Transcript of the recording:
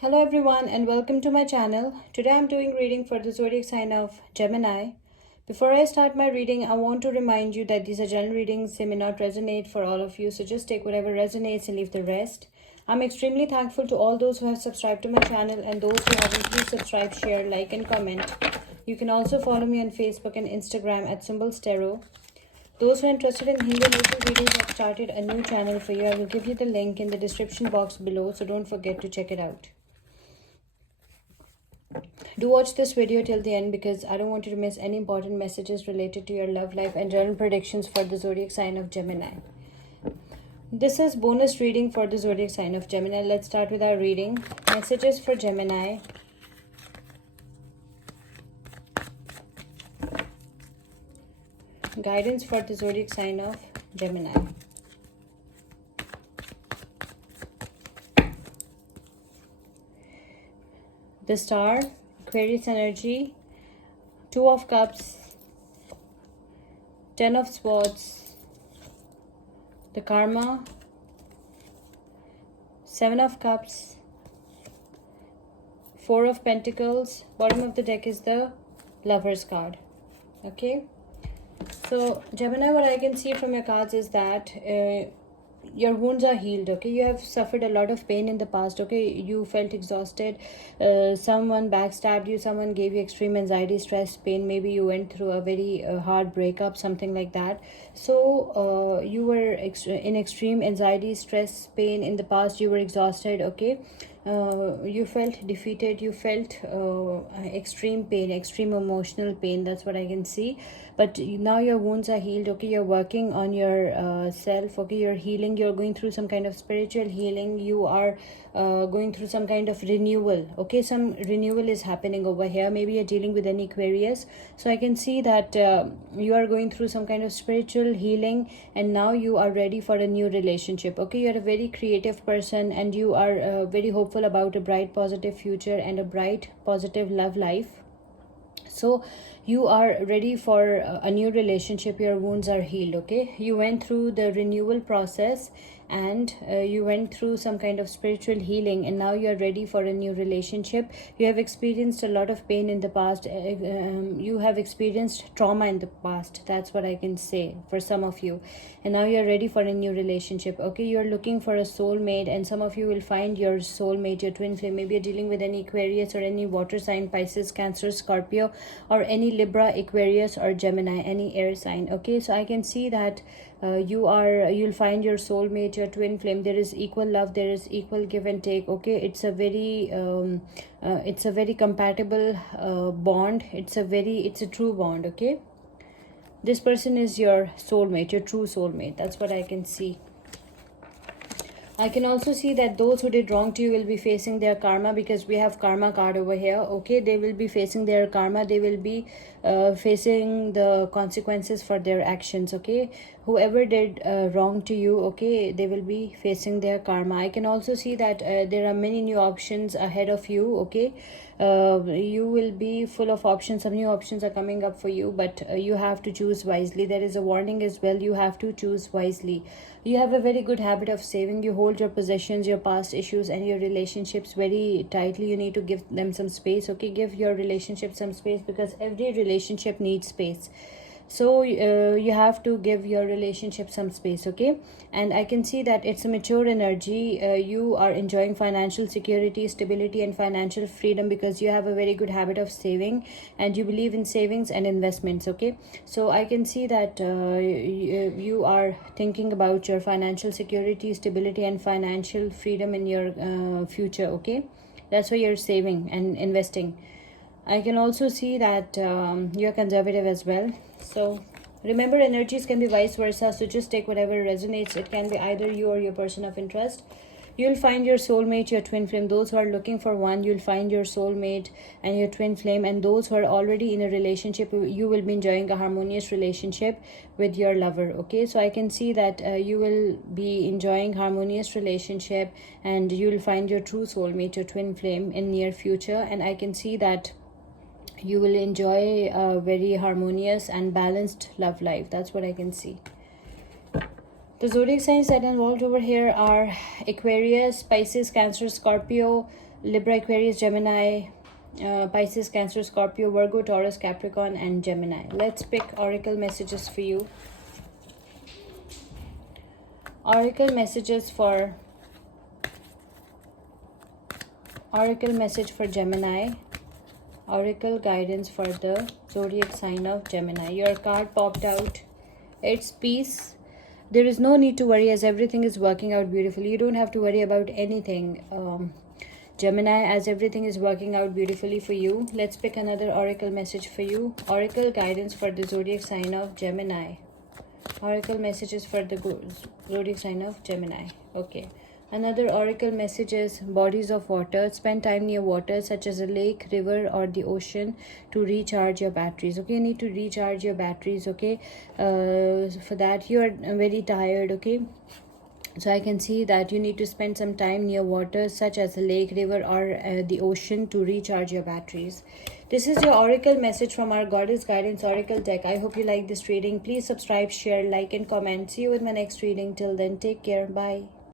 Hello everyone and welcome to my channel. Today I'm doing reading for the zodiac sign of Gemini. Before I start my reading, I want to remind you that these are general readings. They may not resonate for all of you, so just take whatever resonates and leave the rest. I'm extremely thankful to all those who have subscribed to my channel and those who haven't. Please subscribe, share, like and comment. You can also follow me on Facebook and Instagram at Symbols Tarot. Those who are interested in Hindi local readings, I've started a new channel for you. I will give you the link in the description box below, so don't forget to check it out. Do watch this video till the end because I don't want you to miss any important messages related to your love life and general predictions for the zodiac sign of Gemini. This is bonus reading for the zodiac sign of Gemini. Let's start with our reading. Messages for Gemini. Guidance for the zodiac sign of Gemini. The Star, Aquarius energy, Two of Cups, Ten of Swords, the Karma, Seven of Cups, Four of Pentacles. Bottom of the deck is the Lover's card. Okay, so Gemini, what I can see from your cards is that your wounds are healed. Okay, you have suffered a lot of pain in the past. Okay, you felt exhausted, someone backstabbed you, someone gave you extreme anxiety, stress, pain. Maybe you went through a very hard breakup, something like that. So you were in extreme anxiety, stress, pain in the past. You were exhausted. Okay, you felt defeated, you felt extreme pain, extreme emotional pain. That's what I can see. But now your wounds are healed. Okay, you're working on your self. Okay, you're healing, you're going through some kind of spiritual healing. You are going through some kind of renewal. Okay, some renewal is happening over here. Maybe you're dealing with an Aquarius, so I can see that you are going through some kind of spiritual healing and now you are ready for a new relationship. Okay, you're a very creative person and you are very hopeful about a bright positive future and a bright positive love life. So you are ready for a new relationship. Your wounds are healed. Okay, you went through the renewal process and you went through some kind of spiritual healing and now you are ready for a new relationship. You have experienced a lot of pain in the past. You have experienced trauma in the past. That's what I can say for some of you. And now you're ready for a new relationship. Okay, you're looking for a soulmate and some of you will find your soulmate, your twin flame. Maybe you're dealing with any Aquarius or any water sign, Pisces, Cancer, Scorpio, or any Libra, Aquarius, or Gemini, any air sign. Okay, so I can see that you'll find your soulmate, your twin flame. There is equal love, there is equal give and take. Okay, it's a very compatible bond. It's a true bond. Okay, this person is your soulmate, your true soulmate. That's what I can see. I can also see that those who did wrong to you will be facing their karma, because we have karma card over here. Okay, they will be facing their karma. They will be facing the consequences for their actions. Okay, whoever did wrong to you, okay, they will be facing their karma. I can also see that there are many new options ahead of you. Okay, you will be full of options. Some new options are coming up for you, but you have to choose wisely. There is a warning as well. You have to choose wisely. You have a very good habit of saving. You hold your possessions, your past issues and your relationships very tightly. You need to give them some space. Okay, give your relationship some space, because every relationship needs space. So you have to give your relationship some space. Okay, and I can see that it's a mature energy. You are enjoying financial security, stability and financial freedom, because you have a very good habit of saving and you believe in savings and investments. Okay, so I can see that you are thinking about your financial security, stability and financial freedom in your future. Okay, that's why you're saving and investing. I can also see that you're conservative as well. So remember, energies can be vice versa. So just take whatever resonates. It can be either you or your person of interest. You'll find your soulmate, your twin flame. Those who are looking for one, you'll find your soulmate and your twin flame. And those who are already in a relationship, you will be enjoying a harmonious relationship with your lover. Okay, so I can see that you will be enjoying harmonious relationship and you'll find your true soulmate, your twin flame, in near future. And I can see that you will enjoy a very harmonious and balanced love life. That's what I can see. The zodiac signs that involved over here are Aquarius, Pisces, Cancer, Scorpio, Libra, Aquarius, Gemini, Pisces, Cancer, Scorpio, Virgo, Taurus, Capricorn, and Gemini. Let's pick oracle messages for you. Oracle messages for oracle message for Gemini. Oracle guidance for the zodiac sign of Gemini. Your card popped out. It's peace. There is no need to worry as everything is working out beautifully. You don't have to worry about anything, Gemini, as everything is working out beautifully for you. Let's pick another oracle message for you. Oracle guidance for the zodiac sign of Gemini. Oracle messages for the zodiac sign of Gemini. Okay. Another oracle message is bodies of water. Spend time near water such as a lake, river, or the ocean to recharge your batteries. Okay, you need to recharge your batteries. Okay, for that you are very tired. Okay, so I can see that you need to spend some time near water such as a lake, river, or the ocean to recharge your batteries. This is your oracle message from our Goddess Guidance Oracle deck. I hope you like this reading. Please subscribe, share, like, and comment. See you with my next reading. Till then, take care. Bye.